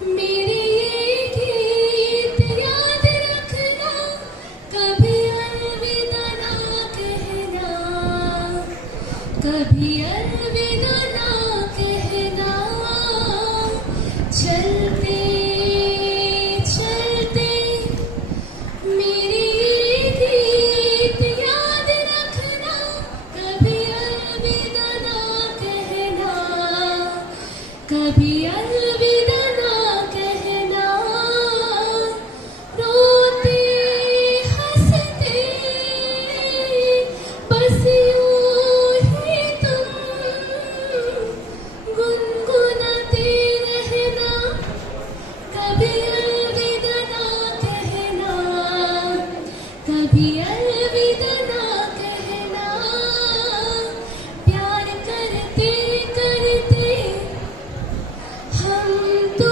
मेरे ये गीत याद रखना, कभी अलविदा ना कहना, कभी अलविदा ना कहना। चलते चलते मेरे ये गीत याद रखना, कभी अलविदा ना कहना, कभी अलविदा ना कहना। रोते हंसते बस यूं ही तुम गुनगुनाते रहना, कभी अलविदा ना कहना, कभी अलविदा ना कहना। प्यार करते करते हम तो